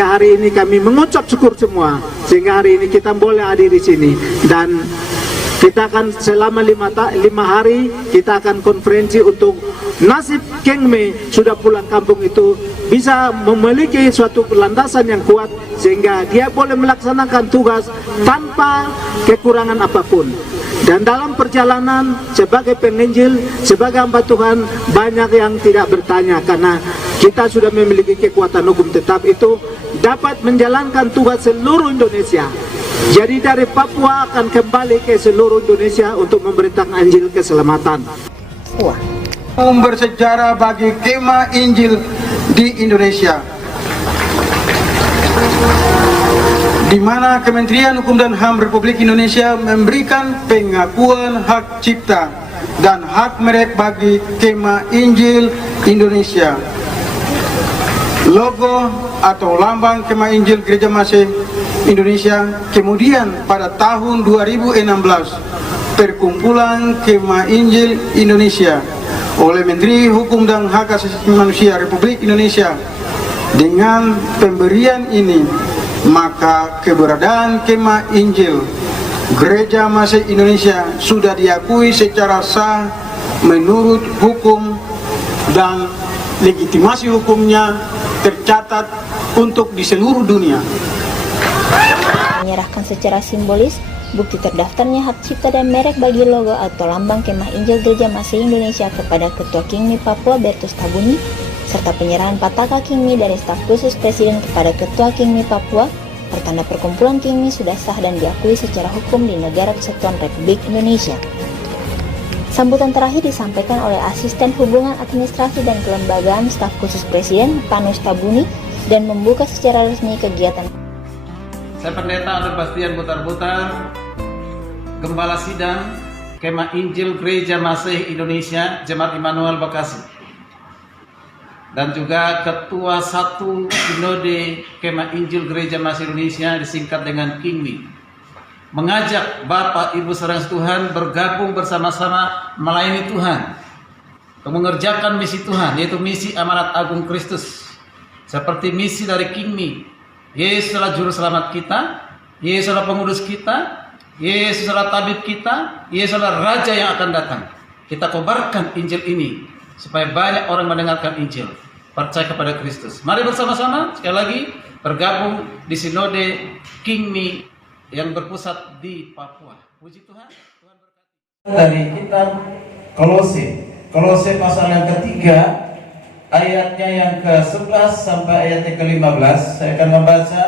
sehingga hari ini kami mengucap syukur semua, sehingga hari ini kita boleh hadir di sini. Dan kita akan selama 5 hari kita akan konferensi untuk nasib Keng Me sudah pulang kampung itu bisa memiliki suatu landasan yang kuat sehingga dia boleh melaksanakan tugas tanpa kekurangan apapun. Dan dalam perjalanan sebagai penginjil, sebagai hamba Tuhan, banyak yang tidak bertanya karena kita sudah memiliki kekuatan hukum tetap itu dapat menjalankan tugas seluruh Indonesia. Jadi dari Papua akan kembali ke seluruh Indonesia untuk memberitakan Injil keselamatan. Bersejarah bagi Kemah Injil di Indonesia, di mana Kementerian Hukum dan HAM Republik Indonesia memberikan pengakuan hak cipta dan hak merek bagi Kemah Injil Indonesia. Logo atau lambang Kemah Injil Gereja Masih Indonesia kemudian pada tahun 2016 Perkumpulan Kemah Injil Indonesia oleh Menteri Hukum dan Hak Asasi Manusia Republik Indonesia. Dengan pemberian ini, maka keberadaan Kemah Injil Gereja Masih Indonesia sudah diakui secara sah menurut hukum dan legitimasi hukumnya tercatat untuk di seluruh dunia. Menyerahkan secara simbolis bukti terdaftarnya hak cipta dan merek bagi logo atau lambang Kemah Injil Gereja Masih Indonesia kepada Ketua Kingmi Papua Bertus Tabuni, serta penyerahan Pataka Kingmi dari staf khusus Presiden kepada Ketua Kingmi Papua, pertanda perkumpulan Kingmi sudah sah dan diakui secara hukum di Negara Kesatuan Republik Indonesia. Sambutan terakhir disampaikan oleh Asisten Hubungan Administrasi dan Kelembagaan Staf Khusus Presiden Panus Tabuni dan membuka secara resmi kegiatan. Saya Pendeta Andre Bastian Butar-Butar, Gembala Sidang Kemah Injil Gereja Masih Indonesia Jemaat Immanuel Bekasi, dan juga Ketua 1 Sinode Kemah Injil Gereja Masih Indonesia disingkat dengan Kingmi, mengajak Bapak Ibu saudara Tuhan bergabung bersama-sama melayani Tuhan untuk mengerjakan misi Tuhan, yaitu misi amanat agung Kristus, seperti misi dari Kingmi. Yesus adalah juru selamat kita, Yesus adalah pengurus kita, Yesus adalah tabib kita, Yesus adalah raja yang akan datang. Kita kobarkan Injil ini supaya banyak orang mendengarkan Injil, percaya kepada Kristus. Mari bersama-sama sekali lagi bergabung di Sinode Kingmi yang berpusat di Papua. Puji Tuhan. Tuhan berkati. Dari kitab Kolose pasal yang ketiga, ayatnya yang ke-11 sampai ayatnya ke-15. Saya akan membaca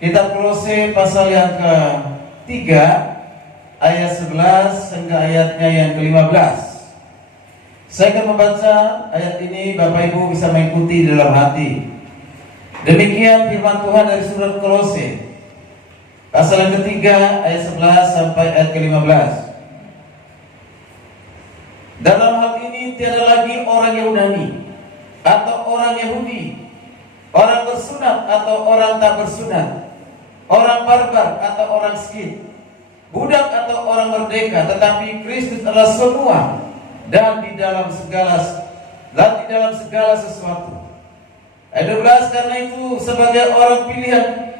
kitab Kolose pasal yang ke-3 ayat 11 hingga ayatnya yang ke-15. Saya akan membaca ayat ini, Bapak Ibu bisa mengikuti dalam hati. Demikian firman Tuhan dari surat Kolose pasal yang ketiga ayat 11 sampai ayat ke-15. Dalam hal ini tiada lagi orang Yunani atau orang Yahudi, orang bersunat atau orang tak bersunat, orang barbar atau orang Skit, budak atau orang merdeka, tetapi Kristus adalah semua dan di dalam segala sesuatu. Ayat 12, karena itu sebagai orang pilihan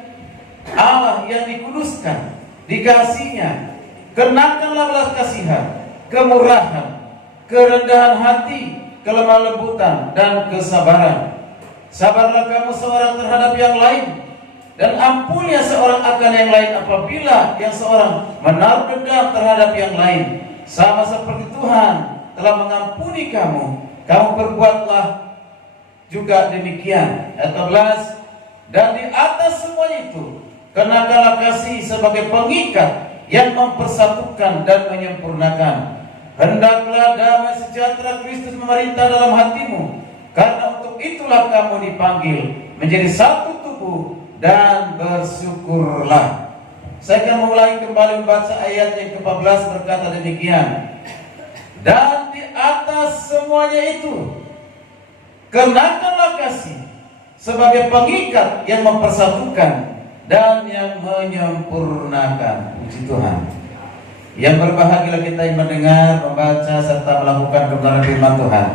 Allah yang dikuduskan, dikasihnya, kenakanlah belas kasihan, kemurahan, kerendahan hati, kelemah lembutan, dan kesabaran. Sabarlah kamu seorang terhadap yang lain, dan ampunilah seorang akan yang lain apabila yang seorang menaruh dendam terhadap yang lain. Sama seperti Tuhan telah mengampuni kamu, kamu berbuatlah juga demikian. Ayat 12, dan di atas semuanya itu kenakanlah kasih sebagai pengikat yang mempersatukan dan menyempurnakan. Hendaklah damai sejahtera Kristus memerintah dalam hatimu, karena untuk itulah kamu dipanggil menjadi satu tubuh, dan bersyukurlah. Saya akan mulai kembali membaca ayat yang ke-14 berkata demikian. Dan di atas semuanya itu kenakanlah kasih sebagai pengikat yang mempersatukan dan yang menyempurnakan. Puji Tuhan. Yang berbahagialah kita yang mendengar, membaca, serta melakukan kebenaran firman Tuhan.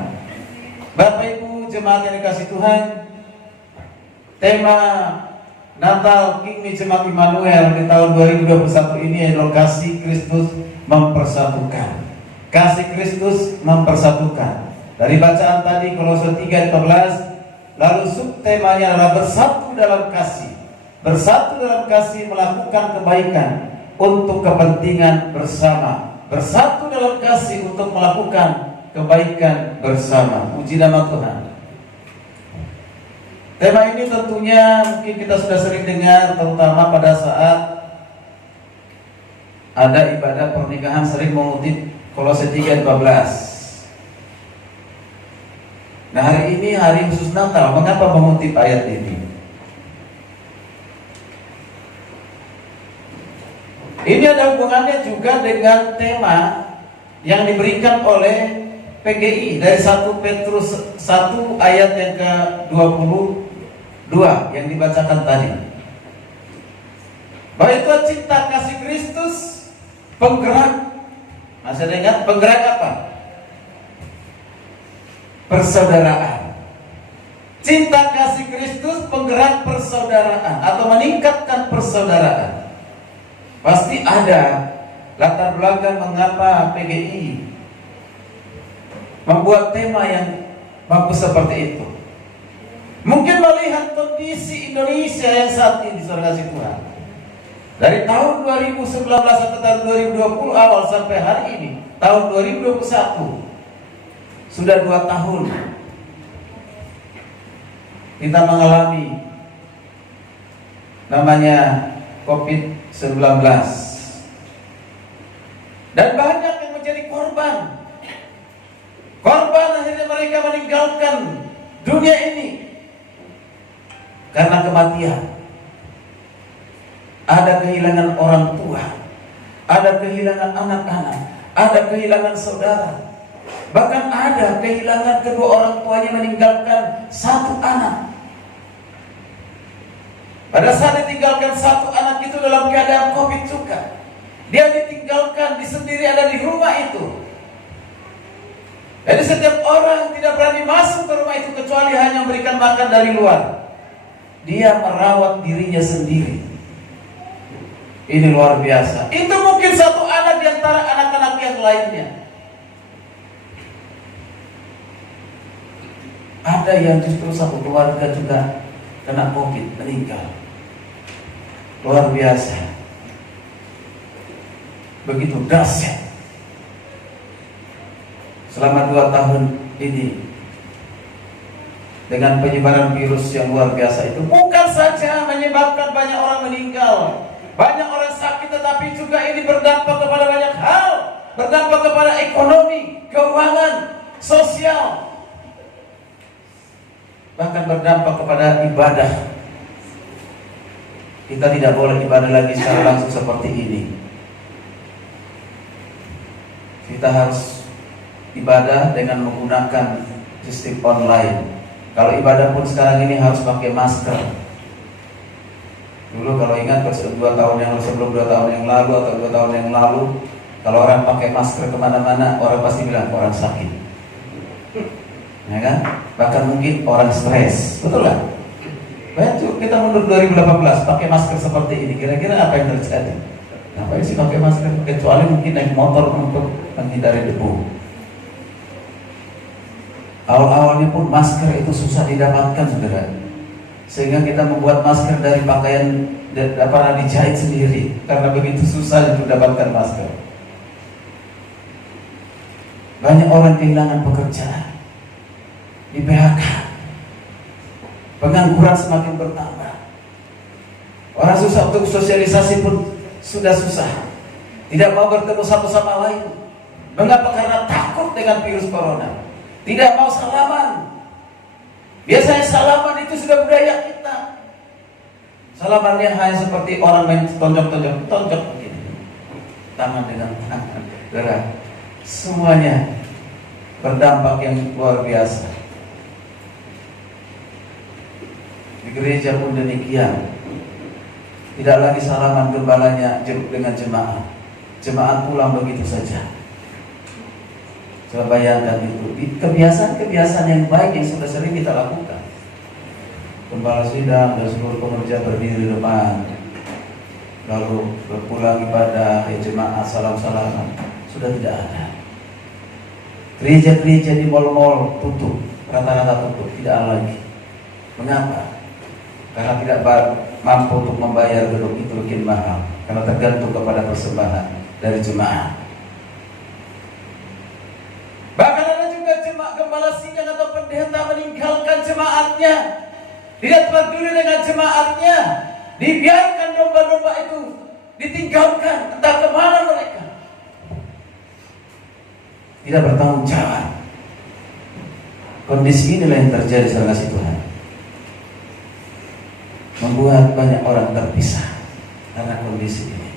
Bapak Ibu jemaat yang dikasihi Tuhan, tema Natal Kingmi Jemaat Immanuel di tahun 2021 ini adalah kasih Kristus mempersatukan. Kasih Kristus mempersatukan. Dari bacaan tadi Kolose 3:15, lalu subtemanya adalah bersatu dalam kasih. Bersatu dalam kasih melakukan kebaikan untuk kepentingan bersama. Bersatu dalam kasih untuk melakukan kebaikan bersama. Puji nama Tuhan. Tema ini tentunya mungkin kita sudah sering dengar, terutama pada saat ada ibadah pernikahan, sering mengutip Kolose 3:14. Nah, hari ini hari khusus Natal. Mengapa mengutip ayat ini? Ini ada hubungannya juga dengan tema yang diberikan oleh PGI dari 1 Petrus 1 ayat yang ke-22 yang dibacakan tadi. Bahwa itu cinta kasih Kristus penggerak. Masih ada ingat penggerak apa? Persaudaraan. Cinta kasih Kristus penggerak persaudaraan atau meningkatkan persaudaraan. Pasti ada latar belakang mengapa PGI membuat tema yang bagus seperti itu. Mungkin melihat kondisi Indonesia yang saat ini, saudara kasih Tuhan, dari tahun 2019 atau tahun 2020 awal sampai hari ini, tahun 2021, sudah 2 tahun kita mengalami namanya COVID-19, dan banyak yang menjadi korban. Akhirnya mereka meninggalkan dunia ini karena kematian. Ada kehilangan orang tua, ada kehilangan anak-anak, ada kehilangan saudara, bahkan ada kehilangan kedua orang tuanya meninggalkan 1 anak. Pada saat ditinggalkan 1 anak itu dalam keadaan COVID juga, dia ditinggalkan, sendiri ada di rumah itu. Jadi setiap orang tidak berani masuk ke rumah itu kecuali hanya memberikan makan dari luar. Dia merawat dirinya sendiri. Ini luar biasa. Itu mungkin 1 anak di antara anak-anak yang lainnya. Ada yang justru 1 keluarga juga kena COVID, meninggal. Luar biasa. Begitu dahsyat. Selama 2 tahun ini, dengan penyebaran virus yang luar biasa itu, bukan saja menyebabkan banyak orang meninggal, banyak orang sakit, tetapi juga ini berdampak kepada banyak hal. Berdampak kepada ekonomi, keuangan, sosial, bahkan berdampak kepada ibadah. Kita tidak boleh ibadah lagi secara langsung seperti ini. Kita harus ibadah dengan menggunakan sistem online. Kalau ibadah pun sekarang ini harus pakai masker. Dulu kalau ingat 2 tahun yang lalu, sebelum 2 tahun yang lalu atau 2 tahun yang lalu, kalau orang pakai masker kemana-mana, orang pasti bilang orang sakit, ya kan? Bahkan mungkin orang stres, betul lah. Baik, kita mundur 2018 pakai masker seperti ini, kira-kira apa yang terjadi? Ngapain sih pakai masker? Kecuali mungkin naik motor untuk menghindari debu. Awal-awalnya pun masker itu susah didapatkan, saudara. Sehingga kita membuat masker dari pakaian pernah dijahit sendiri, karena begitu susah untuk dapatkan masker. Banyak orang kehilangan pekerjaan, di PHK, pengangguran semakin bertambah. Orang susah untuk sosialisasi pun sudah susah, tidak mau bertemu satu sama lain. Mengapa? Karena takut dengan virus corona. Tidak mau salaman. Biasanya salaman itu sudah budaya kita. Salamannya hanya seperti orang main tonjok begini, tangan dengan tangan. Semuanya berdampak yang luar biasa. Di gereja pun demikian. Tidak lagi salaman gembalanya dengan jemaat. Jemaat pulang begitu saja. Coba bayangkan itu, kebiasaan-kebiasaan yang baik yang sudah sering kita lakukan. gembala sidang dan seluruh pekerja berdiri di depan, lalu berpulang ibadah, jemaat salam-salaman, sudah tidak ada. Gereja-gereja di mal-mal tutup, rata-rata tutup, tidak ada lagi. Mengapa? Karena tidak mampu untuk membayar gedung itu lebih mahal, karena tergantung kepada persembahan dari jemaat. Bahkan ada juga jemaat gembala sidang atau pendeta meninggalkan jemaatnya, tidak peduli dengan jemaatnya, dibiarkan domba-domba itu ditinggalkan, entah kemana mereka, tidak bertanggung jawab. Kondisi inilah yang terjadi dalam kasih Tuhan, membuat banyak orang terpisah karena kondisi ini,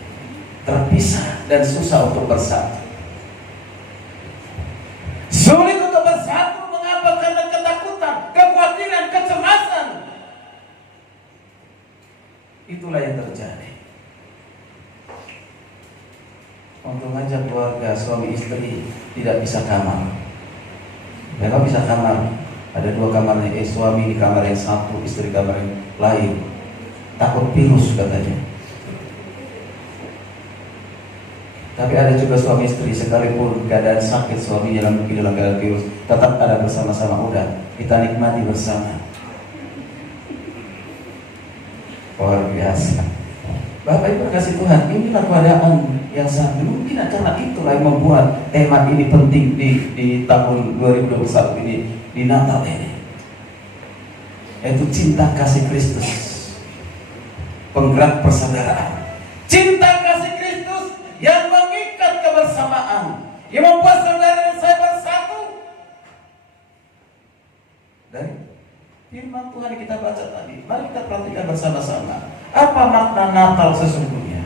terpisah dan susah untuk bersatu. Sulit untuk bersatu, mengapa? Karena ketakutan, kekhawatiran, kecemasan. Itulah yang terjadi. Untuk ngajak keluarga, suami istri tidak bisa kamar. Mereka bisa kamar, ada 2 kamarnya, suami di kamar yang satu, istri di kamar yang lain. Takut virus katanya. Tapi ada juga suami istri sekalipun keadaan sakit suaminya dalam keadaan virus, tetap ada bersama-sama. Udah, kita nikmati bersama. Luar biasa. Bapak Ibu kasih Tuhan, inilah keadaan yang sangat mungkin karena itulah yang membuat tema ini penting di tahun 2021 ini, di Natal ini, yaitu cinta kasih Kristus, penggerak persaudaraan. Cinta kasih Kristus yang mengikat kebersamaan, yang membuat saudara dan saya bersatu. Dari firman Tuhan yang kita baca tadi, mari kita perhatikan bersama-sama. Apa makna Natal sesungguhnya?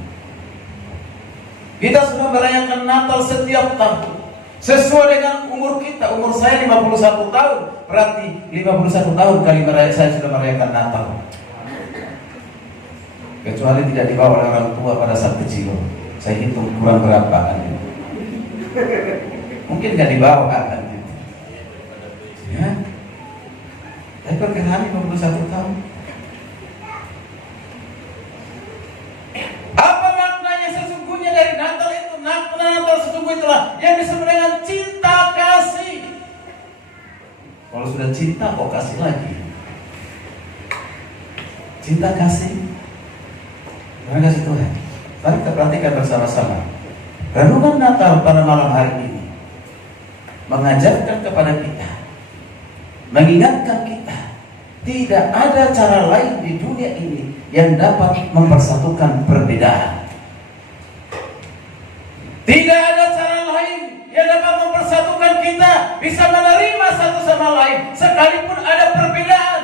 Kita sudah merayakan Natal setiap tahun sesuai dengan umur kita. Umur saya 51 tahun, berarti 51 tahun kali saya sudah merayakan Natal. Kecuali tidak dibawa oleh orang tua pada saat kecil. Saya hitung kurang berapa kan? Mungkin nggak dibawa kan? Ya. Tapi perkiraan 51 tahun. Apa maknanya sesungguhnya dari Natal itu? Makna Natal sesungguhnya itulah yang disebut dengan cinta kasih. Kalau sudah cinta, kok kasih lagi? Cinta kasih. Terima kasih Tuhan. Mari kita perhatikan bersama-sama. Renungan Natal pada malam hari ini mengajarkan kepada kita, mengingatkan kita, tidak ada cara lain di dunia ini yang dapat mempersatukan perbedaan. Tidak ada cara lain yang dapat mempersatukan kita, bisa menerima satu sama lain sekalipun ada perbedaan.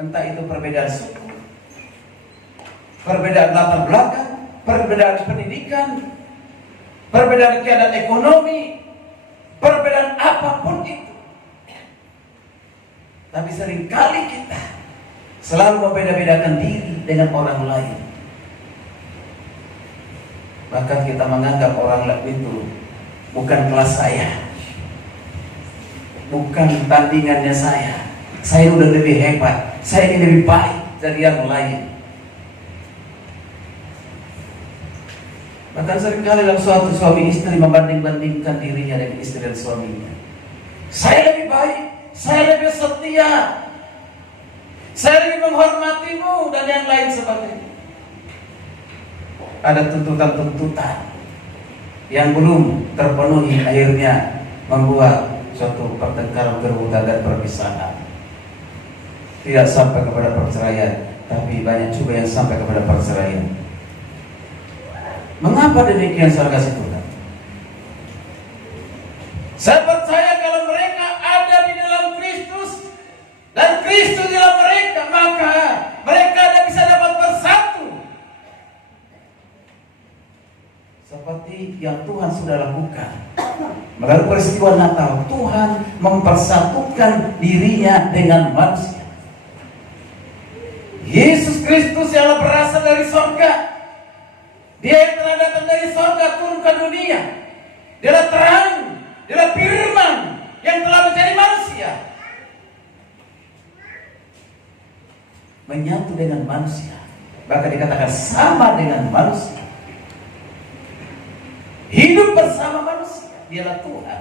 Entah itu perbedaan suku, perbedaan latar belakang, perbedaan pendidikan, perbedaan keadaan ekonomi, perbedaan apapun itu. Tapi seringkali kita selalu membeda-bedakan diri dengan orang lain. Bahkan kita menganggap orang lain itu bukan kelas saya, bukan tandingannya saya. Saya udah lebih hebat, saya ini lebih baik dari yang lain. Bahkan seringkali dalam suatu suami istri membanding-bandingkan dirinya dengan istri dan suaminya. Saya lebih baik, saya lebih setia, saya lebih menghormatimu, dan yang lain sebagainya. Ada tuntutan-tuntutan yang belum terpenuhi, akhirnya membuat suatu pertengkaran, kerebutan dan perpisahan. Tidak sampai kepada perceraian, tapi banyak juga yang sampai kepada perceraian. Mengapa demikian, saudara kasih Tuhan? Saya percaya kalau mereka ada di dalam Kristus dan Kristus di dalam mereka, maka mereka bisa dapat bersatu. Seperti yang Tuhan sudah lakukan melalui peristiwa Natal, Tuhan mempersatukan dirinya dengan manusia. Yesus Kristus yang berasal dari surga, Dia yang telah datang dari surga turun ke dunia. Dia adalah terang, Dia adalah firman yang telah menjadi manusia. menyatu dengan manusia, bahkan dikatakan sama dengan manusia, hidup bersama manusia. Dialah Tuhan.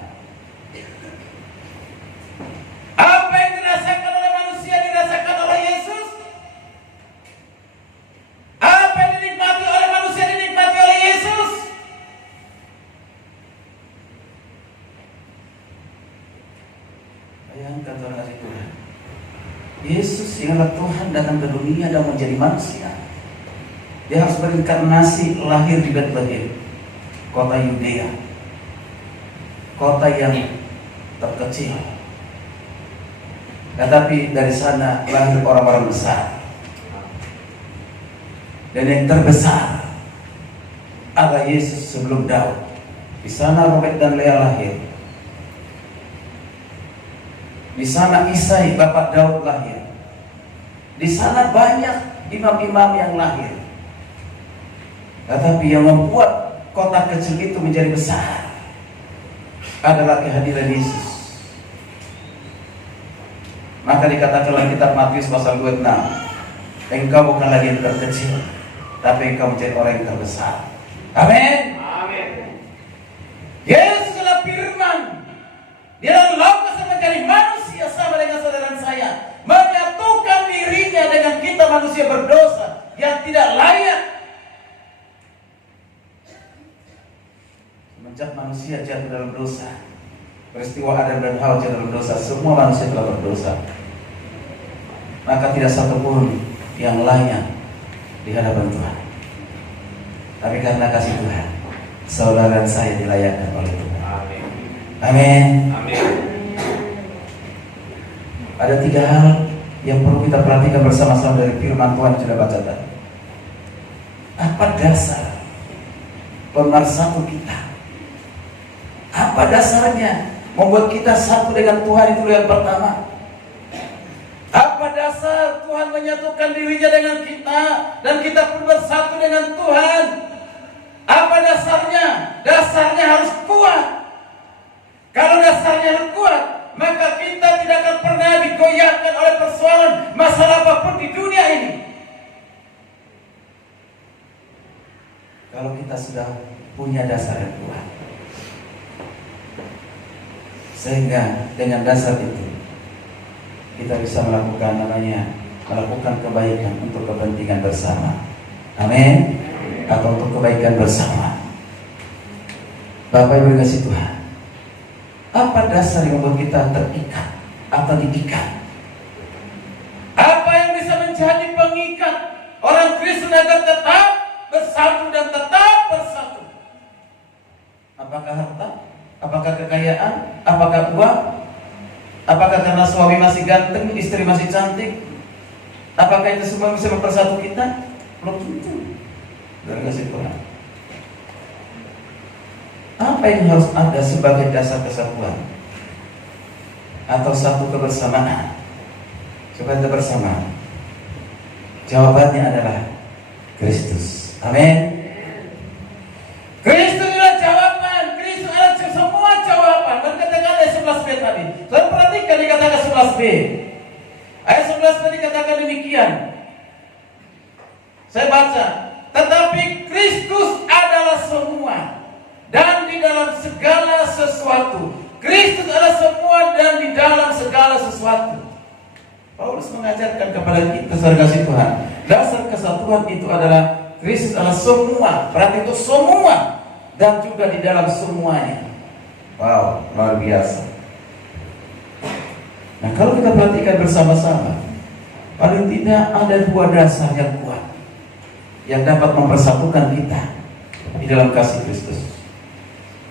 Apa yang dirasakan oleh manusia dirasakan oleh Yesus. Apa yang dinikmati oleh manusia dinikmati oleh Yesus. Bayangkan Tuhan kasih Tuhan, Yesus yang adalah Tuhan datang ke dunia dan menjadi manusia. Dia harus berinkarnasi, lahir di Bethlehem, kota Yudea, kota yang terkecil. Tetapi dari sana lahir orang-orang besar. Dan yang terbesar adalah Yesus sebelum Daud. Di sana Robert dan Lea lahir. Di sana Isai bapak Daud lahir. Di sana banyak imam-imam yang lahir. Tetapi yang membuat kota kecil itu menjadi besar adalah kehadiran Yesus. Maka dikatakan dalam kitab Matius pasal 26, engkau bukan lagi yang terkecil, tapi engkau menjadi orang yang terbesar. Amin. Yesus adalah firman. Dia adalah Logos yang menjadi manusia sama dengan saudara saya, menyatukan dirinya dengan kita manusia berdosa yang tidak layak. Semenjak manusia jatuh dalam dosa, peristiwa Adam dan Hawa jatuh dalam dosa, semua manusia telah berdosa. Maka tidak satu pun yang layak di hadapan Tuhan. Tapi karena kasih Tuhan, saudara dan saya dilayakkan oleh Tuhan. Amin. Ada 3 hal yang perlu kita perhatikan bersama-sama dari firman Tuhan yang sudah baca tadi. Apa dasar pemersatu kita? Apa dasarnya membuat kita satu dengan Tuhan? Itu yang pertama. Apa dasar Tuhan menyatukan dirinya dengan kita dan kita pun bersatu dengan Tuhan? Apa dasarnya? Dasarnya harus kuat. Kalau dasarnya harus kuat, maka kita tidak akan pernah digoyahkan oleh persoalan masalah apapun di dunia ini. Kalau kita sudah punya dasar yang kuat, sehingga dengan dasar itu kita bisa melakukan kebaikan untuk kepentingan bersama. Amin. Atau untuk kebaikan bersama. Bapak Ibu kasih Tuhan, apa dasar yang membuat kita terikat atau diikat? Apa yang bisa menjadi pengikat orang Kristen agar tetap bersatu dan tetap bersatu? Apakah harta? Apakah kekayaan? Apakah uang? Apakah karena suami masih ganteng, istri masih cantik? Apakah itu semua bisa mempersatu kita? Belum tentu. Dari kasih Tuhan. Apa yang harus ada sebagai dasar kesatuan atau satu kebersamaan supaya kita bersama? Jawabannya adalah Kristus. Amin. Kristus adalah jawaban. Kristus adalah semua jawaban. Berkatakan ayat 11b tadi. Saudara perhatikan dikatakan 11b. Ayat 11b dikatakan demikian. Saya baca. Tetapi Kristus adalah semua dan di dalam segala sesuatu. Kristus adalah semua dan di dalam segala sesuatu. Paulus mengajarkan kepada kita, saudara kasih Tuhan, dasar kesatuan itu adalah Kristus adalah semua. Berarti itu semua dan juga di dalam semuanya. Wow, luar biasa. Nah, kalau kita perhatikan bersama-sama, paling tidak ada 2 dasar yang kuat yang dapat mempersatukan kita di dalam kasih Kristus.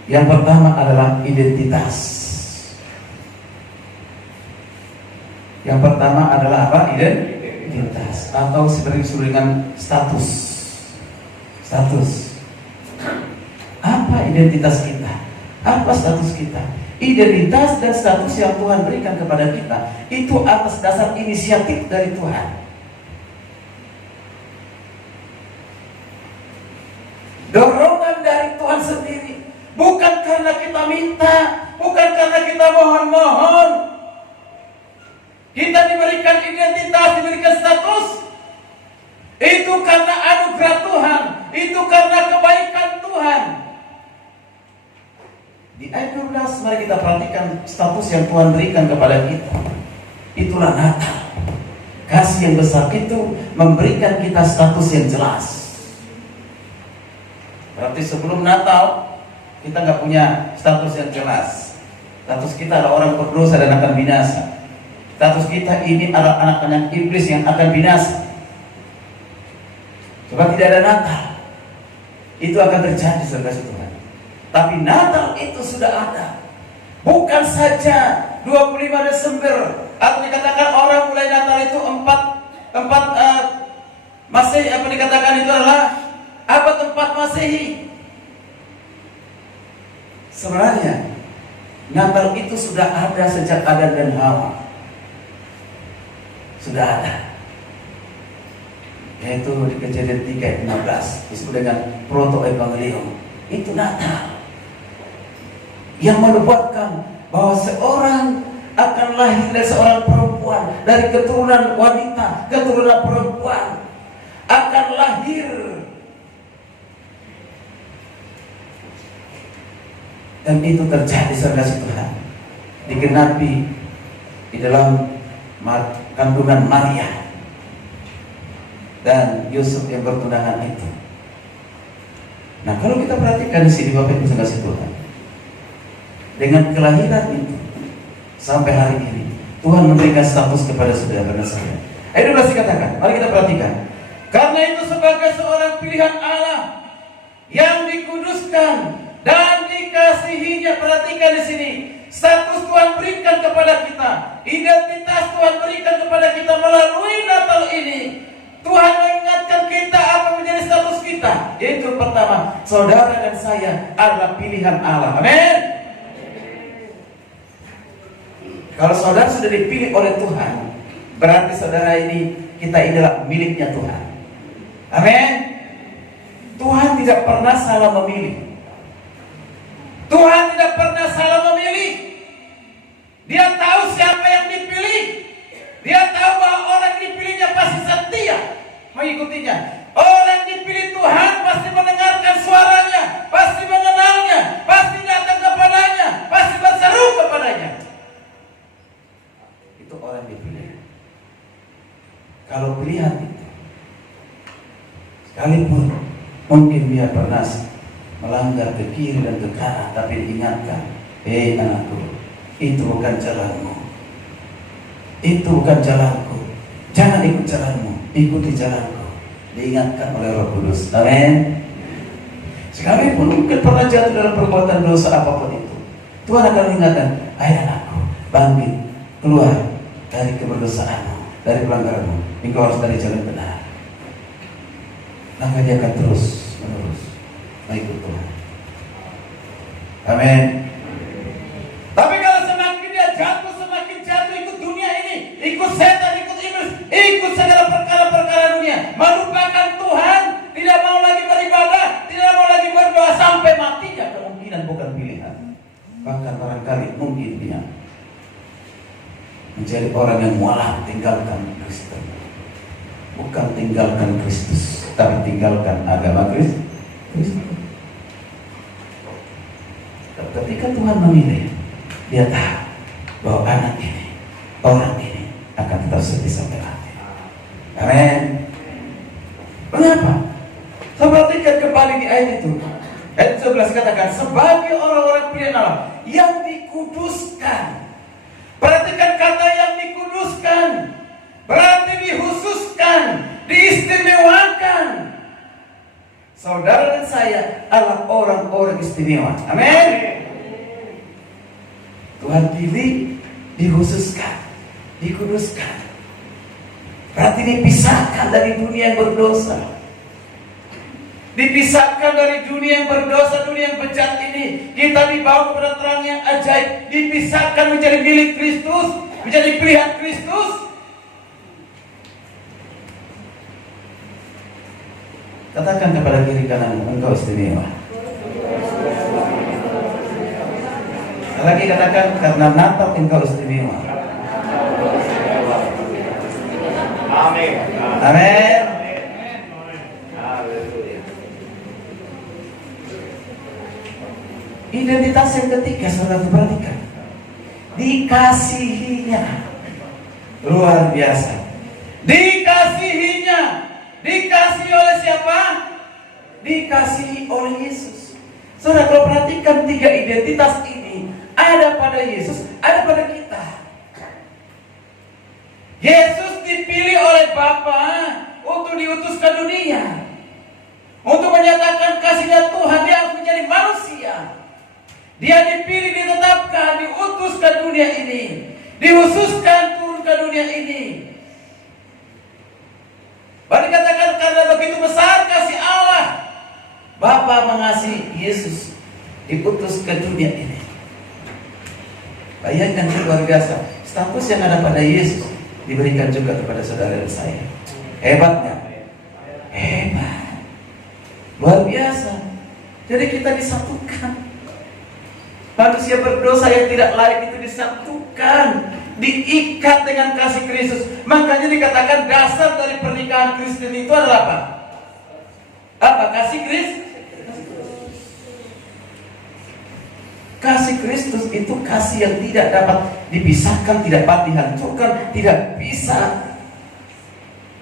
Yang pertama adalah identitas. Yang pertama adalah apa? Identitas. Atau seperti disebut dengan status. Status. Apa identitas kita? Apa status kita? Identitas dan status yang Tuhan berikan kepada kita itu atas dasar inisiatif dari Tuhan. Dorongan dari Tuhan sendiri. Bukan karena kita minta, bukan karena kita mohon-mohon. Kita diberikan identitas, diberikan status Itu karena anugerah Tuhan, itu karena kebaikan Tuhan. Di ayat 12 mari kita perhatikan status yang Tuhan berikan kepada kita. Itulah Natal. Kasih yang besar itu memberikan kita status yang jelas. Berarti sebelum Natal kita nggak punya status yang jelas. Status kita adalah orang berdosa dan akan binasa. Status kita ini adalah anak-anak iblis yang akan binasa. Coba tidak ada Natal, itu akan terjadi saudara Tuhan. Tapi Natal itu sudah ada. Bukan saja 25 Desember atau dikatakan orang mulai Natal itu 4 Masehi, apa dikatakan itu adalah abad 4 Masehi. Sebenarnya Natal itu sudah ada sejak Adam dan Hawa. Sudah ada. Yaitu di Kejadian 3 ayat 15 disebut dengan proto-evangelium. Itu Natal yang menubuatkan bahwa seorang akan lahir dari seorang perempuan, dari keturunan wanita, keturunan perempuan akan lahir. Dan itu terjadi saudara Tuhan, digenapi di dalam kandungan Maria dan Yusuf yang bertunangan itu. Nah, kalau kita perhatikan di sini Bapak Ibu saudara Tuhan, dengan kelahiran itu sampai hari ini Tuhan memberikan status kepada saudara dan saya. Ayat 12 dikatakan, mari kita perhatikan. Karena itu sebagai seorang pilihan Allah yang dikuduskan dan dikasihinya, perhatikan di sini, status Tuhan berikan kepada kita, identitas Tuhan berikan kepada kita melalui Natal ini. Tuhan mengingatkan kita apa menjadi status kita. Yaitu pertama, saudara dan saya adalah pilihan Allah. Amin. Kalau saudara sudah dipilih oleh Tuhan, berarti saudara ini, kita inilah miliknya Tuhan. Amin. Tuhan tidak pernah salah memilih. Tuhan tidak pernah salah memilih. Dia tahu siapa yang dipilih. Dia tahu bahwa orang yang dipilihnya pasti setia mengikutinya. Orang yang dipilih Tuhan pasti mendengarkan suaranya, pasti mengenalnya, pasti datang kepadanya, pasti berseru kepadanya. Itu orang yang dipilih. Kalau pilihan itu, sekalipun mungkin dia pernah melanggar ke kiri dan ke kanan, tapi diingatkan, hei anakku, itu bukan jalanmu, itu bukan jalanku, jangan ikut jalanmu, ikuti jalanku. Diingatkan oleh Roh Kudus. Amin. Sekalipun mungkin pernah jatuh dalam perbuatan dosa apapun itu, Tuhan akan mengingatkan, hai anakku, bangkit, keluar dari keberdosaanmu, dari pelanggaranmu, engkau harus dari jalan benar. Maka dia akan terus menerus mengikut Tuhan. Amin. Tapi kalau semakin dia jatuh, semakin jatuh ikut dunia ini, ikut setan, ikut iblis, ikut segala perkara-perkara dunia, melupakan Tuhan, tidak mau lagi beribadah, tidak mau lagi berdoa sampai matinya, kemungkinan bukan pilihan. Bahkan barangkali mungkin dia menjadi orang yang mualaf, tinggalkan Kristen. Bukan tinggalkan Kristus, tapi tinggalkan agama Kristus. Ketika Tuhan memilih, dia tahu bahwa anak ini, orang ini akan tetap setia sampai akhir. Amin. Mengapa? Saya perhatikan kembali di ayat itu. Ayat 11 katakan, sebagai orang-orang pilihan Allah yang dikuduskan. Perhatikan kata yang dikuduskan, berarti dihususkan, diistimewakan. Saudara dan saya adalah orang-orang istimewa. Amin. Tuhan pilih, dihususkan, dikuduskan. Berarti dipisahkan dari dunia yang berdosa. Dipisahkan dari dunia yang berdosa, dunia yang bejat ini. Kita dibawa kepada terang yang ajaib. Dipisahkan menjadi milik Kristus, menjadi pilihan Kristus. Katakan kepada kiri kanan, engkau istimewa. Lagi katakan, karena Natal engkau istimewa. Amin. Amin. Identitas yang ketiga, saudara perhatikan, dikasihinya. Luar biasa. Dikasihinya. Dikasihi oleh siapa? Dikasihi oleh Yesus. Saudara, kalau perhatikan tiga identitas ini, ada pada Yesus, ada pada kita. Yesus dipilih oleh Bapa untuk diutus ke dunia, untuk menyatakan kasihnya Tuhan. Dia harus menjadi manusia. Dia dipilih, ditetapkan, diutus ke dunia ini, dihususkan turun ke dunia ini. Baru dikatakan karena begitu besar kasih Allah, Bapa mengasihi Yesus, diutus ke dunia ini. Bayangkan, luar biasa. Status yang ada pada Yesus diberikan juga kepada saudara dan saya. Hebat nggak? Hebat. Luar biasa. Jadi kita disatukan. Manusia berdosa yang tidak layak itu disatukan, diikat dengan kasih Kristus. Makanya dikatakan dasar dari pernikahan Kristen itu adalah apa? Apa? Kasih Kristus. Kasih Kristus itu kasih yang tidak dapat dipisahkan, tidak dapat dihancurkan, tidak bisa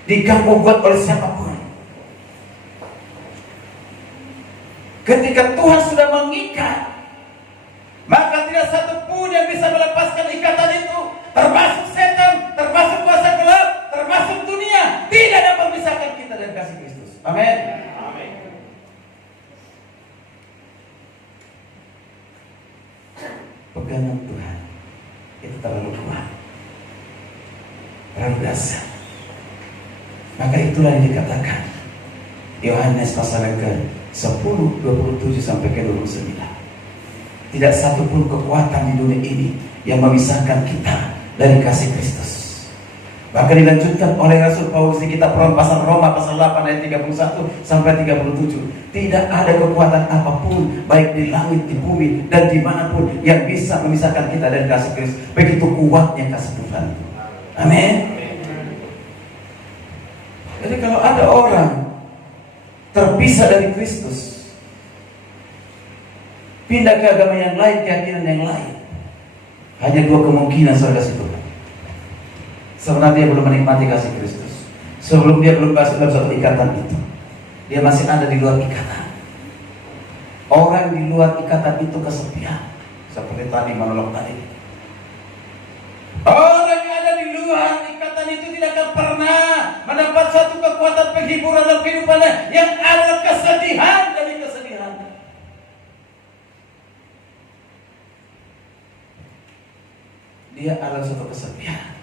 diganggu buat oleh siapapun. Ketika Tuhan sudah mengikat, maka tidak satu pun yang bisa melepaskan ikatan itu, termasuk setan, termasuk kuasa gelap, termasuk dunia, tidak dapat memisahkan kita dari kasih Kristus. Amin. Amin. Pegangan Tuhan itu terlalu kuat, terlalu dasar. Maka itulah yang dikatakan Yohanes pasal yang ke-10, 27 sampai ke-29. Tidak satu pun kekuatan di dunia ini yang memisahkan kita dari kasih Kristus. Bahkan dilanjutkan oleh Rasul Paulus di kitab Roma pasal 8 ayat 31 sampai 37. Tidak ada kekuatan apapun, baik di langit, di bumi, dan dimanapun, yang bisa memisahkan kita dari kasih Kristus. Begitu kuatnya kasih Tuhan. Amin. Jadi kalau ada orang terpisah dari Kristus, pindah ke agama yang lain, keyakinan yang lain, hanya dua kemungkinan, saudara situ. Sebenarnya dia belum menikmati kasih Kristus. Sebelum dia belum masuk dalam satu ikatan itu, dia masih ada di luar ikatan. Orang di luar ikatan itu kesepian, seperti tadi monolog tadi. Orang yang ada di luar ikatan itu tidak akan pernah mendapat satu kekuatan penghiburan dalam kehidupannya, yang ada kesedihan demi kesedihan. Dia adalah suatu kesepian.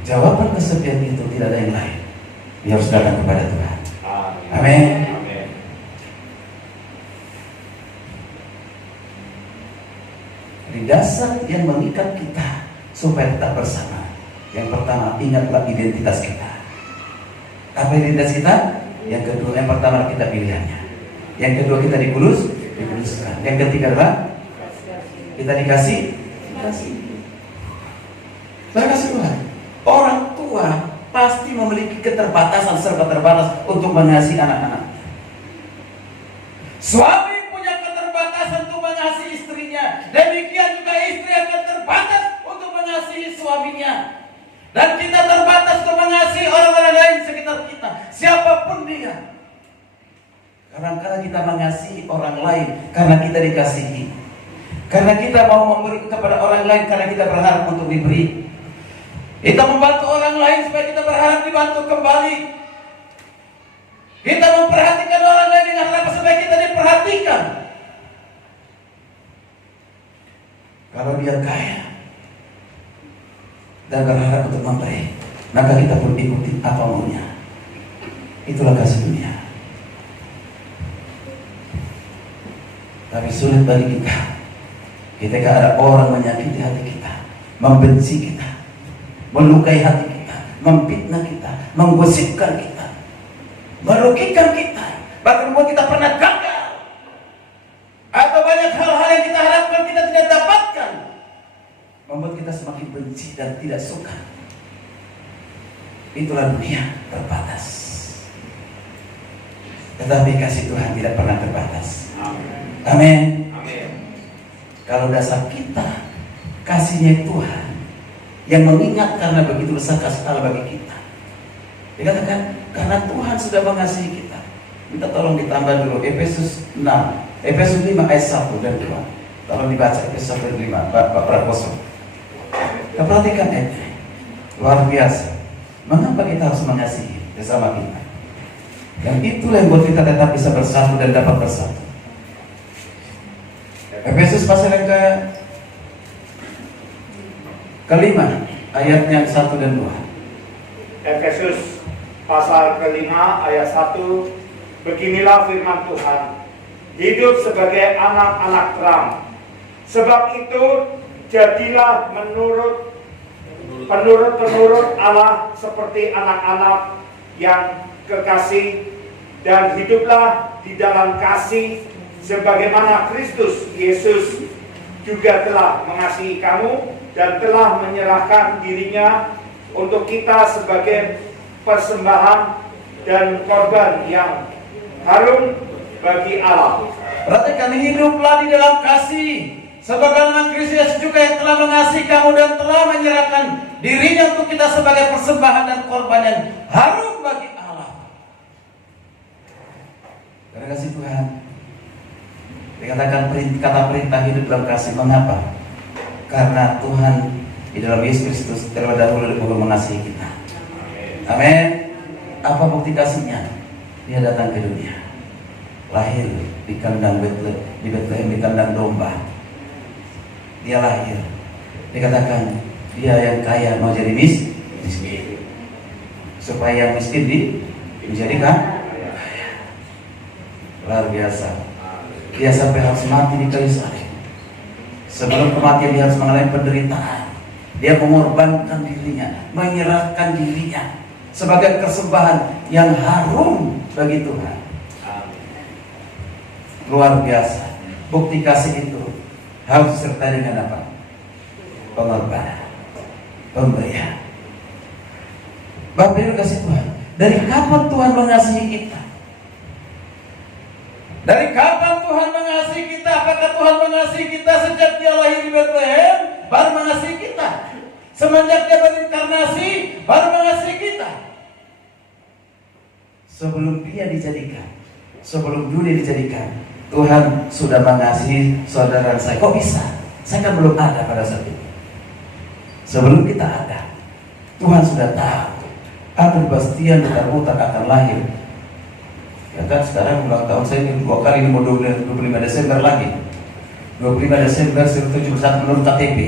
Jawaban kesepian itu tidak ada yang lain. Dia harus datang kepada Tuhan. Amin. Di dasar yang mengikat kita supaya tetap bersama. Yang pertama, ingatlah identitas kita. Apa identitas kita? Yang kedua, yang pertama kita pilihannya. Yang kedua, kita dikuduskan. Yang ketiga adalah kita dikasih. Kasih Tuhan. Orang tua pasti memiliki keterbatasan serta terbatas untuk mengasihi anak-anaknya. Suami punya keterbatasan untuk mengasihi istrinya. Demikian juga istri akan terbatas untuk mengasihi suaminya. Dan kita terbatas untuk mengasihi orang-orang lain sekitar kita, siapapun dia. Kadang-kadang kita mengasihi orang lain karena kita dikasihi. Karena kita mau memberi kepada orang lain karena kita berharap untuk diberi. Kita membantu orang lain supaya kita berharap dibantu kembali. Kita memperhatikan orang lain dengan harapan supaya kita diperhatikan. Kalau dia kaya dan berharap untuk memberi, maka kita pun ikuti apa maunya. Itulah kasih dunia. Tapi sulit bagi kita ketika ada orang menyakiti hati kita, membenci kita, melukai hati kita, memfitnah kita, menggosipkan kita, merugikan kita, bahkan membuat kita pernah gagal, atau banyak hal-hal yang kita harapkan kita tidak dapatkan, membuat kita semakin benci dan tidak suka. Itulah dunia terbatas. Tetapi kasih Tuhan tidak pernah terbatas. Amin. Kalau dasar kita kasihnya Tuhan yang mengingat karena begitu besar kasih Allah bagi kita. Dikatakan karena Tuhan sudah mengasihi kita. Minta tolong ditambah dulu Efesus 5 ayat 1 dan 2. Tolong dibaca Efesus 1 dan 5 Pak Prakoso. Kita perhatikan ayatnya. Luar biasa. Mengapa kita harus mengasihi sesama kita? Dan itulah yang buat kita tetap bisa bersatu dan dapat bersatu. Efesus pasal yang kelima ayatnya 1 dan 2. Efesus pasal kelima ayat 1. Beginilah firman Tuhan, hidup sebagai anak-anak terang. Sebab itu jadilah penurut Allah seperti anak-anak yang kekasih, dan hiduplah di dalam kasih sebagaimana Kristus Yesus juga telah mengasihi kamu dan telah menyerahkan dirinya untuk kita sebagai persembahan dan korban yang harum bagi Allah. Perhatikan, hiduplah di dalam kasih sebagaimana Kristus juga yang telah mengasihi kamu dan telah menyerahkan dirinya untuk kita sebagai persembahan dan korban yang harum bagi Allah. Karena kasih Tuhan dikatakan kata perintah hidup dalam kasih. Mengapa? Karena Tuhan di dalam Yesus Kristus terlebih dahulu mengasihi kita. Amin. Apa bukti kasihnya? Dia datang ke dunia, lahir di kandang Betlehem, di kandang domba. Dia lahir, dikatakan dia yang kaya mau jadi miskin, supaya yang miskin menjadikan kaya. Luar biasa. Dia sampai harus mati di kayu salib. Sebelum kematian dia harus mengalami penderitaan. Dia mengorbankan dirinya, menyerahkan dirinya sebagai persembahan yang harum bagi Tuhan. Luar biasa. Bukti kasih itu harus disertai dengan apa? Pengorbanan, pemberian. Bapak Ibu kasih Tuhan, dari kapan Tuhan mengasihi kita? Dari kapan Tuhan mengasihi kita? Apakah Tuhan mengasihi kita sejak dia lahir di Bethlehem baru mengasihi kita? Semenjak dia berinkarnasi baru mengasihi kita? Sebelum dia dijadikan, sebelum dunia dijadikan, Tuhan sudah mengasihi saudara saya. Kok bisa? Saya kan belum ada pada saat itu. Sebelum kita ada, Tuhan sudah tahu Adul Bastian Butar akan lahir. Ya kan, sekarang ulang tahun saya ini 2 kali, ini mau 25 Desember lagi. 25 Desember 1971 menurut KTP.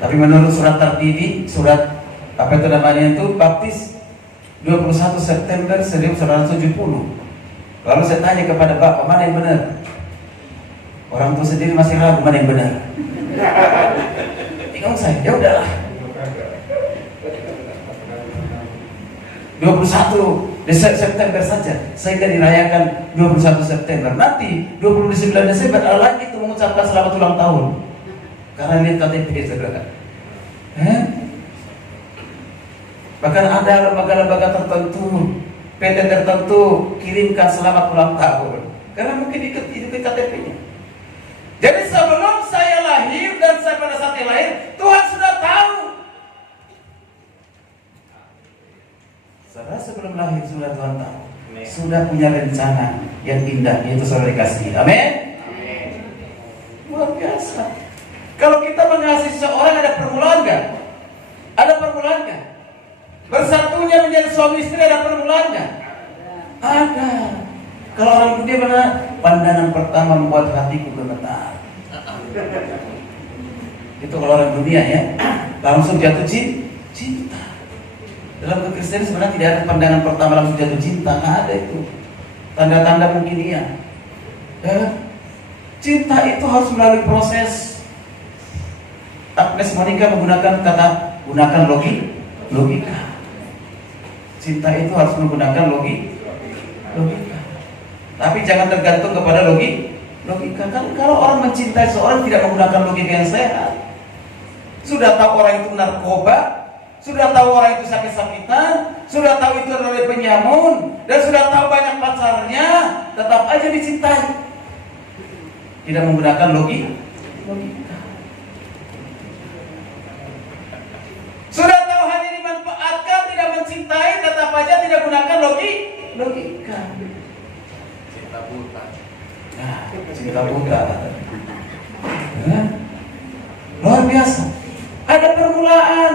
Tapi menurut surat tertib, surat apa itu namanya itu baptis 21 September 1970. Lalu saya tanya kepada Bapak, mana yang benar? Orang tua sendiri masih ragu mana yang benar. Bingung saya, ya udahlah. 21 September saja, sehingga dirayakan 21 September. Nanti 29 Desember ada lagi itu mengucapkan selamat ulang tahun. Karena ini KTP saudara. Bahkan ada lembaga-lembaga tertentu, PT tertentu kirimkan selamat ulang tahun. Karena mungkin ikut KTP-nya. Jadi sebelum saya lahir dan saya pada saat lahir, Tuhan sudah tahu. Saudara sebelum lahir sudah Tuhan tahu. Sudah punya rencana yang indah, yaitu saudara dikasihi. Amin. Luar biasa. Kalau kita mengasihi seseorang ada permulaan nggak? Ada permulaan nggak? Bersatunya menjadi suami istri ada permulaan nggak? Ada. Kalau orang dunia mana? Pandangan pertama membuat hatiku gemetar. Itu kalau orang dunia ya, langsung jatuh cinta. Dalam kekristenan sebenarnya tidak ada pandangan pertama langsung jatuh cinta, nggak ada itu. Tanda-tanda mungkin iya. Cinta itu harus melalui proses. Agnes Monica gunakan logika. Cinta itu harus menggunakan logika. Tapi jangan tergantung kepada logika. Kan kalau orang mencintai seorang tidak menggunakan logika yang sehat. Sudah tahu orang itu narkoba, sudah tahu orang itu sakit-sakitan, sudah tahu itu adalah penyamun dan sudah tahu banyak pacarnya, tetap aja dicintai. Tidak menggunakan logika. Sudah tahu hanya dimanfaatkan, tidak mencintai, tetap aja tidak gunakan logika. Cinta buta. Nah, cinta buta. Luar biasa. Ada permulaan.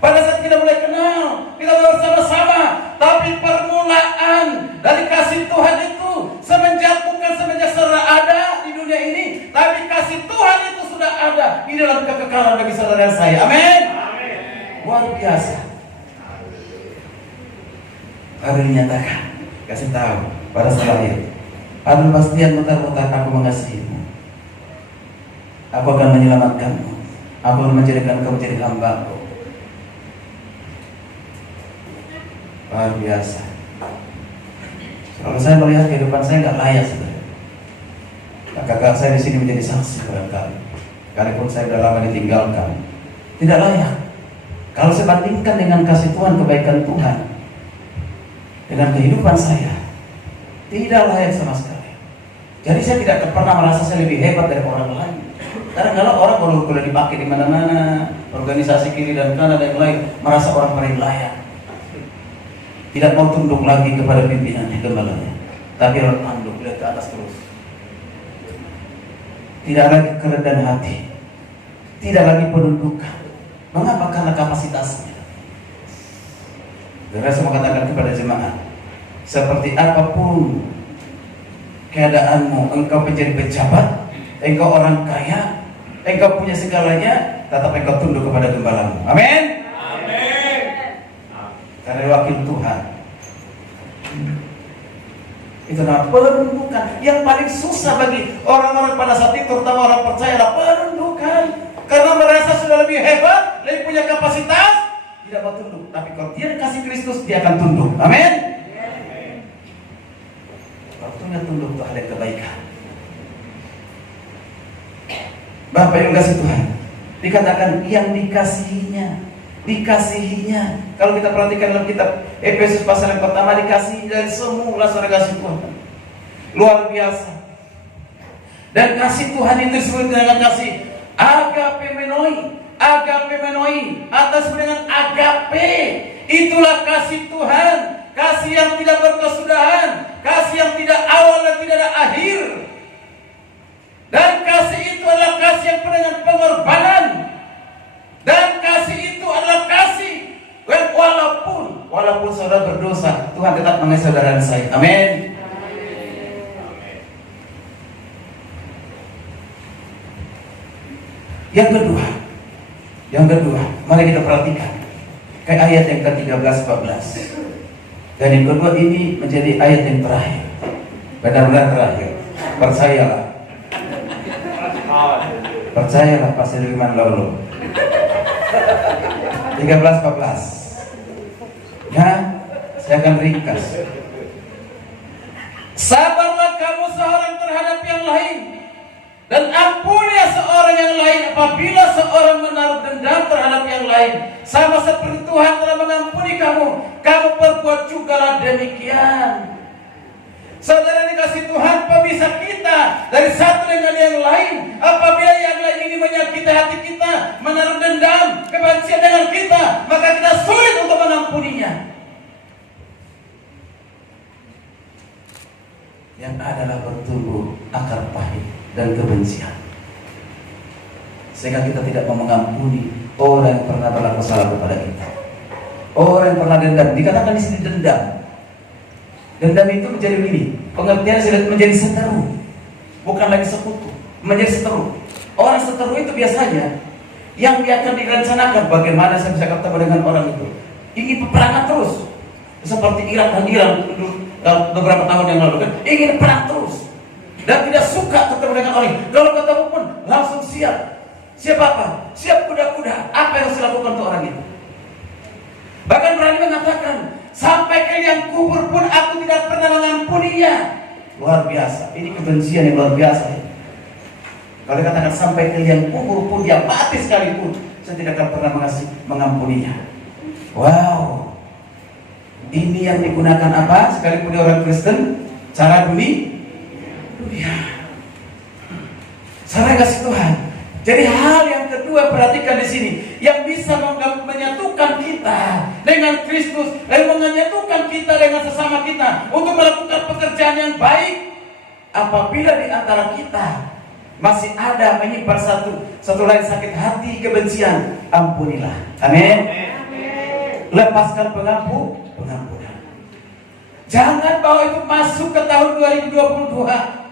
Pada saat kita mulai kenal, kita bersama-sama, tapi permulaan dari kasih Tuhan itu semenjak saudara ada di dunia ini, tapi kasih Tuhan itu sudah ada di dalam kekekalan bagi saudara dan saya. Amin. Luar biasa. Baru dinyatakan, kasih tahu pada saat itu, Adul Bastian mutar-mutar, aku mengasihimu, aku akan menyelamatkanmu, aku akan menjadikan kamu menjadi hamba-Ku. Luar biasa. Kalau saya melihat kehidupan saya nggak layak sebenarnya. Kakak saya di sini menjadi saksi barangkali. Kalaupun saya sudah lama ditinggalkan, tidak layak. Kalau saya bandingkan dengan kasih Tuhan, kebaikan Tuhan, dengan kehidupan saya, tidak layak sama sekali. Jadi saya tidak pernah merasa saya lebih hebat dari orang lain. Karena kalau orang boleh dipakai di mana-mana, organisasi kiri dan kanan dan yang lain, merasa orang paling layak. Tidak mau tunduk lagi kepada pimpinannya, gembalanya, tapi orang tunduk, lihat ke atas terus. Tidak lagi kerendahan hati, tidak lagi penundukan. Mengapa? Karena kapasitasnya. Dan saya mengatakan kepada jemaat, seperti apapun keadaanmu, engkau menjadi pejabat, engkau orang kaya, engkau punya segalanya, tetap engkau tunduk kepada gembalamu. Amin. Karena wakil Tuhan. Itu namanya penundukan. Yang paling susah bagi orang-orang pada saat itu, terutama orang percaya, adalah penundukan. Karena merasa sudah lebih hebat, lebih punya kapasitas, tidak mau tunduk. Tapi kalau dia dikasih Kristus, dia akan tunduk. Amin. Waktunya tunduk untuk hal yang kebaikan. Bapak yang kasih Tuhan, dikatakan yang dikasihinya. Kalau kita perhatikan dalam kitab Efesus pasal yang pertama, dikasihi dari semula saudara kasih Tuhan. Luar biasa. Dan kasih Tuhan itu disebut dengan kasih agape menoi, atas dengan agape. Itulah kasih Tuhan, kasih yang tidak berkesudahan, kasih yang tidak awal dan tidak ada akhir. Dan kasih itu adalah kasih yang penuh dengan pengorbanan. Dan kasih itu adalah kasih walaupun saudara berdosa, Tuhan tetap mengasihi saudara dan saya. Amin. Yang kedua, mari kita perhatikan kayak ayat yang ke-13-14. Dan yang kedua ini menjadi ayat yang terakhir. Benar-benar terakhir. Percayalah Pastor Firman Lolo. 13-14. Ya, saya akan ringkas. Sabarlah kamu seorang terhadap yang lain, dan ampunilah seorang yang lain apabila seorang menaruh dendam terhadap yang lain. Sama seperti Tuhan telah mengampuni kamu, kamu perbuat jugalah demikian. Saudara dikasih Tuhan, pemisah kita dari satu dengan yang lain. Apabila yang lain ini menyakiti hati kita, menaruh dendam, kebencian dengan kita, maka kita sulit untuk mengampuninya. Yang adalah bertumbuh akar pahit dan kebencian, sehingga kita tidak mau mengampuni orang yang pernah berlaku salah kepada kita, orang yang pernah dendam. Dikatakan di sini dendam. Dendam itu menjadi begini, pengertiannya menjadi seteru, bukan lagi sekutu, menjadi seteru. Orang seteru itu biasanya yang dia akan direncanakan bagaimana saya bisa ketemu dengan orang itu, ingin peperangan terus, seperti Irak dan Iran beberapa tahun yang lalu kan, ingin perang terus dan tidak suka ketemu dengan orang. Kalau ketemu pun langsung siap apa? Siap kuda-kuda. Apa yang harus dilakukan untuk orang itu? Bahkan berani mengatakan, sampai ke liang kubur pun aku tidak pernah mengampuninya. Luar biasa. Ini kebencian yang luar biasa. Kalau dikatakan sampai ke liang kubur pun dia mati sekalipun, saya tidak akan pernah mengampuninya. Wow. Ini yang digunakan apa? Sekalipun dia orang Kristen, cara dunia. Cara kasih Tuhan. Jadi hal yang kedua perhatikan di sini, yang bisa menyatukan kita dengan Kristus dan menyatukan kita dengan sesama kita untuk melakukan pekerjaan yang baik. Apabila di antara kita masih ada menyimpan satu lain sakit hati, kebencian, ampunilah. Amin. Lepaskan pengampunan. Jangan bawa itu masuk ke tahun 2022.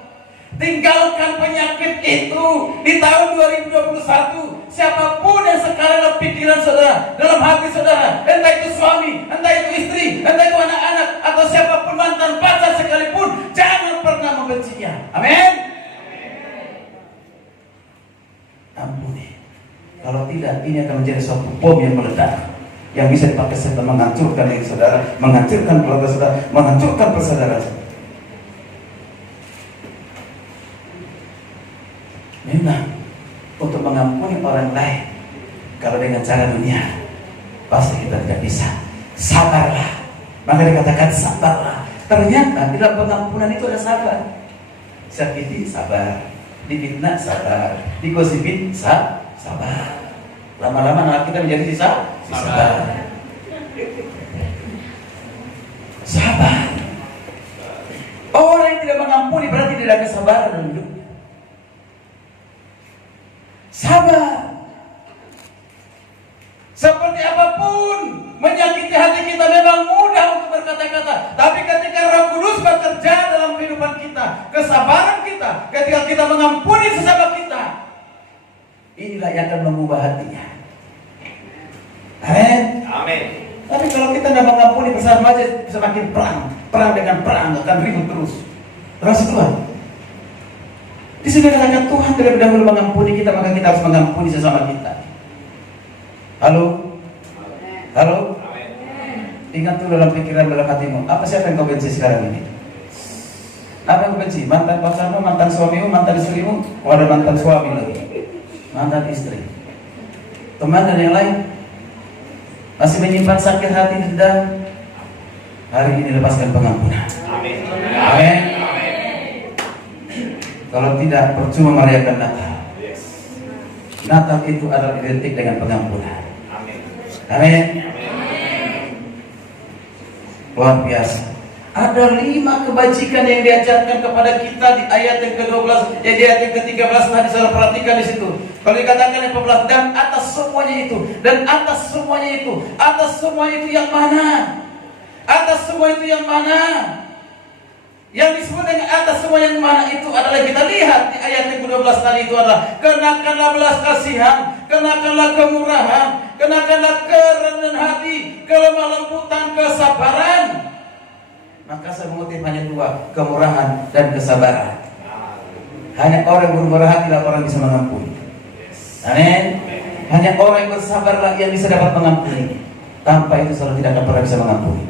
Tinggalkan penyakit itu di tahun 2021. Siapapun yang sekarang dalam pikiran saudara, dalam hati saudara, entah itu suami, entah itu istri, entah itu anak-anak, atau siapapun mantan pacar sekalipun, jangan pernah membencinya. Amin. Ampuni. Kalau tidak, ini akan menjadi suatu bom yang meledak, yang bisa dipakai serta menghancurkan diri saudara, menghancurkan keluarga saudara, menghancurkan persaudaraan. Memang untuk mengampuni orang lain, kalau dengan cara dunia pasti kita tidak bisa. Sabarlah. Maka dikatakan sabarlah. Ternyata di dalam pengampunan itu ada sabar. Sakiti sabar, difitnah sabar, digosipin sabar. Lama-lama anak kita menjadi sabar. Sabar. Orang yang tidak mengampuni berarti tidak ada kesabaran dalam hidup. Sabar. Seperti apapun menyakiti hati kita memang mudah untuk berkata-kata, tapi ketika Roh Kudus bekerja dalam kehidupan kita, kesabaran kita, ketika kita mengampuni sesama kita, inilah yang akan mengubah hatinya. Amin. Amin. Tapi kalau kita tidak mengampuni bersama saja semakin perang dengan perang akan ribut terus. Terus Tuhan. Di sini katakan Tuhan terlebih dahulu mengampuni kita, maka kita harus mengampuni sesama kita. Halo? Ingat tuh dalam pikiran, dalam hatimu, apa siapa yang kau benci sekarang ini? Apa yang kau benci? Mantan pacarmu, mantan suamimu, mantan istrimu? Oh, ada mantan suami lagi, mantan istri, teman dan yang lain. Masih menyimpan sakit hati di dalam. Hari ini lepaskan pengampunan. Amin. Kalau tidak, percuma merayakan Natal. Natal itu adalah identik dengan pengampunan. Amin. Luar biasa. Ada 5 kebajikan yang diajarkan kepada kita di ayat yang ke-12, di ayat yang ke-13. Tadi saudara perhatikan di situ. Kalau dikatakan yang 14, dan atas semuanya itu, dan atas semuanya itu, atas semua itu yang mana? Atas semua itu yang mana? Yang disebut dengan atas semua yang mana itu adalah, kita lihat di ayat yang ke-12 tadi itu adalah, kenakanlah belas kasihan, kenakanlah kemurahan, kenakanlah kerendahan hati, kelemah lembutan, kesabaran. Maka saya mengutip hanya 2, kemurahan dan kesabaran. Hanya orang yang bermurah hati lah orang bisa mengampuni. Amin. Hanya orang yang bersabarlah yang bisa dapat mengampuni. Tanpa itu selalu tidak akan pernah bisa mengampuni.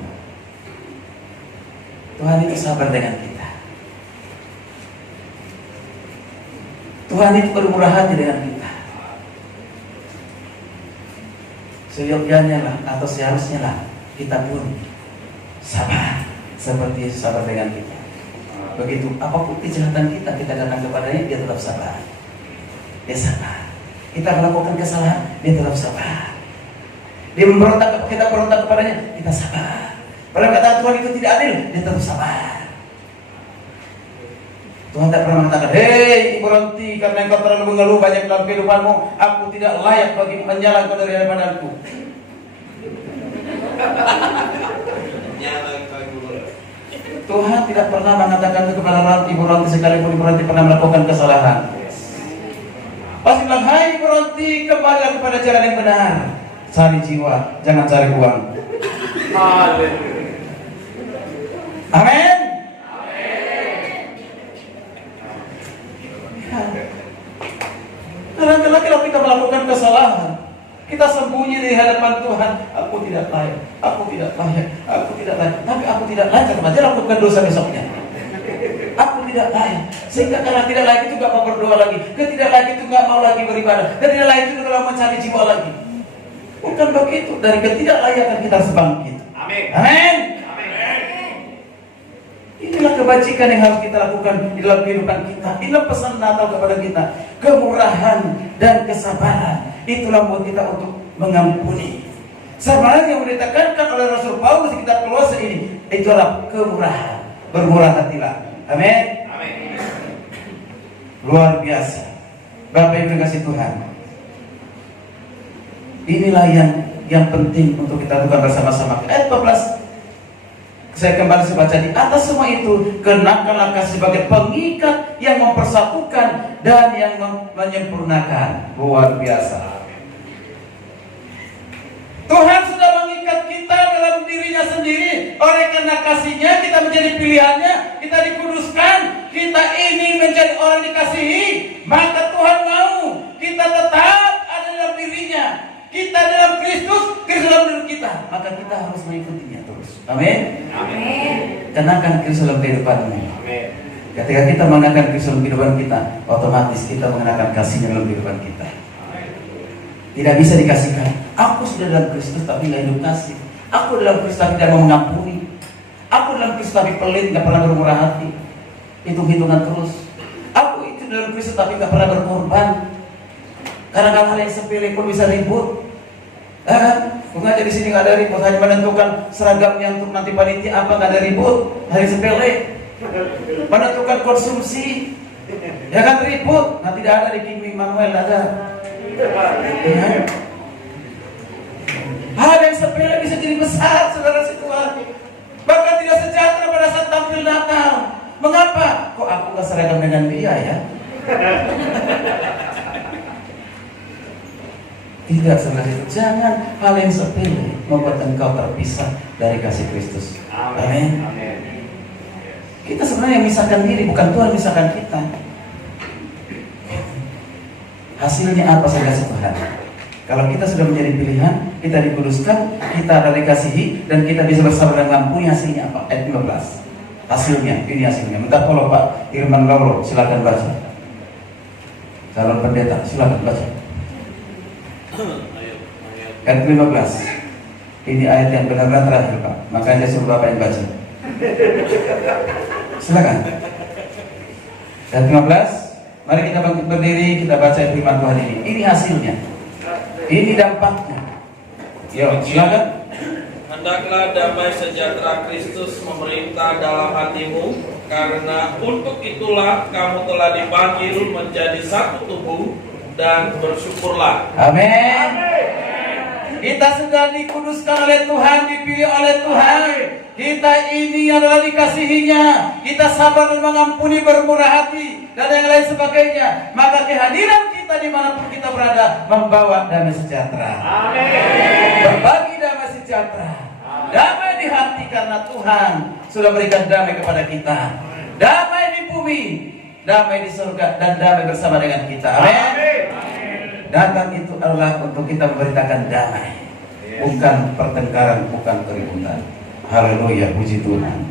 Tuhan itu sabar dengan kita. Tuhan itu bermurah hati dengan kita. Seyogyanya lah atau seharusnya lah kita pun sabar seperti sabar dengan kita. Begitu apapun kejahatan kita datang kepadanya, dia tetap sabar. Dia sabar. Kita melakukan kesalahan, dia tetap sabar. Dia memberontak, kita berontak kepadanya, kita sabar. Kalau kata Tuhan itu tidak adil, dia tetap sabar. Tuhan tak pernah mengatakan, hei berhenti karena engkau terlalu mengeluh banyak dalam kehidupanmu, aku tidak layak bagi menyalah kau dari hadapanku. Tuhan tidak pernah mengatakan kepada ibu Ranti, sekalipun ibu Ranti pernah melakukan kesalahan. Pasti bilang, hai ibu Ranti, kembalilah kepada jalan yang benar. Cari jiwa, jangan cari uang. Amin. Kadang-kadang kalau kita melakukan kesalahan, kita sembunyi di hadapan Tuhan. Aku tidak layak, aku tidak layak, aku tidak layak. Tapi aku tidak layak, kata lakukan dosa besoknya. Aku tidak layak. Sehingga karena tidak layak itu gak mau berdoa lagi, tidak layak itu gak mau lagi beribadah, tidak layak itu gak mau mencari jiwa lagi. Bukan begitu. Dari ketidaklayakan kita harus bangkit. Amin. Amin. kebajikan yang harus kita lakukan di dalam kehidupan kita. Inilah pesan Natal kepada kita. Kemurahan dan kesabaran. Itulah buat kita untuk mengampuni. Sebenarnya yang ditekankan oleh Rasul Paulus di kitab Kolose ini, itulah kemurahan. Bermurah hatilah. Amin. Luar biasa. Bapak Ibu kasih Tuhan. Inilah yang penting untuk kita lakukan bersama-sama. Ayat 14. Saya kembali baca di atas semua itu, kenakanlah kasih sebagai pengikat yang mempersatukan dan yang menyempurnakan. Luar biasa. Tuhan sudah mengikat kita dalam dirinya sendiri. Oleh karena kasihnya kita menjadi pilihannya, kita dikuduskan, kita ini menjadi orang dikasihi. Maka Tuhan mau kita tetap ada dalam dirinya. Kita dalam Kristus, Kristus dalam diri kita. Maka kita harus mengikutinya terus. Amin. Amin. Kenakan Kristus dalam kehidupanmu. Amin. Ketika kita mengenakan Kristus dalam kehidupan kita, otomatis kita mengenakan kasihnya dalam kehidupan kita. Tidak bisa dikasihkan. Aku sudah dalam Kristus tapi tidak hidup kasih. Aku dalam Kristus tapi tidak mau mengampuni. Aku dalam Kristus tapi pelit, tidak pernah bermurah hati. Hitung-hitungan terus. Aku itu dalam Kristus tapi tidak pernah berkorban. Karena hal yang sepele pun bisa ribut. Bukan di sini nggak ada ribut, hanya menentukan seragamnya untuk nanti panitia apa, nggak ada ribut, hal yang sepele. Menentukan konsumsi, ya kan ribut. Nah tidak ada di King Immanuel ada. Hal yang sepele bisa jadi besar, saudara Tuhan. Bahkan tidak sejahtera pada saat tampil Natal. Mengapa? Kok aku gak seragam dengan dia ya? Tidak, saudara. Jangan hal yang sepele membuat engkau terpisah dari kasih Kristus. Amin. Kita sebenarnya memisahkan diri, bukan Tuhan memisahkan kita. Hasilnya apa, saudara Tuhan? Kalau kita sudah menjadi pilihan, kita dikuduskan, kita ada dikasihi, dan kita bisa bersama dan mengampuni, hasilnya apa? Ayat 15. Hasilnya, ini hasilnya. Minta tolong Pak Irman Lauro, silakan baca. Calon pendeta, silakan baca. Ayat 15. Ini ayat yang benar-benar terakhir Pak. Makanya saya suruh Bapak yang baca. Silakan. Ayat 15. Mari kita bangkit berdiri, kita baca firman Tuhan ini. Ini hasilnya. Ini dampaknya. Yuk, silakan. Hendaklah damai sejahtera Kristus memerintah dalam hatimu, karena untuk itulah kamu telah dipanggil menjadi satu tubuh, dan bersyukurlah. Amin. Kita sudah dikuduskan oleh Tuhan, dipilih oleh Tuhan. Kita ini adalah dikasihinya. Kita sabar dan mengampuni, bermurah hati, dan yang lain sebagainya. Maka kehadiran kita dimanapun kita berada membawa damai sejahtera. Amin. Berbagi damai sejahtera. Damai di hati karena Tuhan sudah berikan damai kepada kita. Damai di bumi, damai di surga, dan damai bersama dengan kita. Amin. Datang itu adalah untuk kita memberitakan damai, bukan pertengkaran, bukan keributan. Haleluya, puji Tuhan.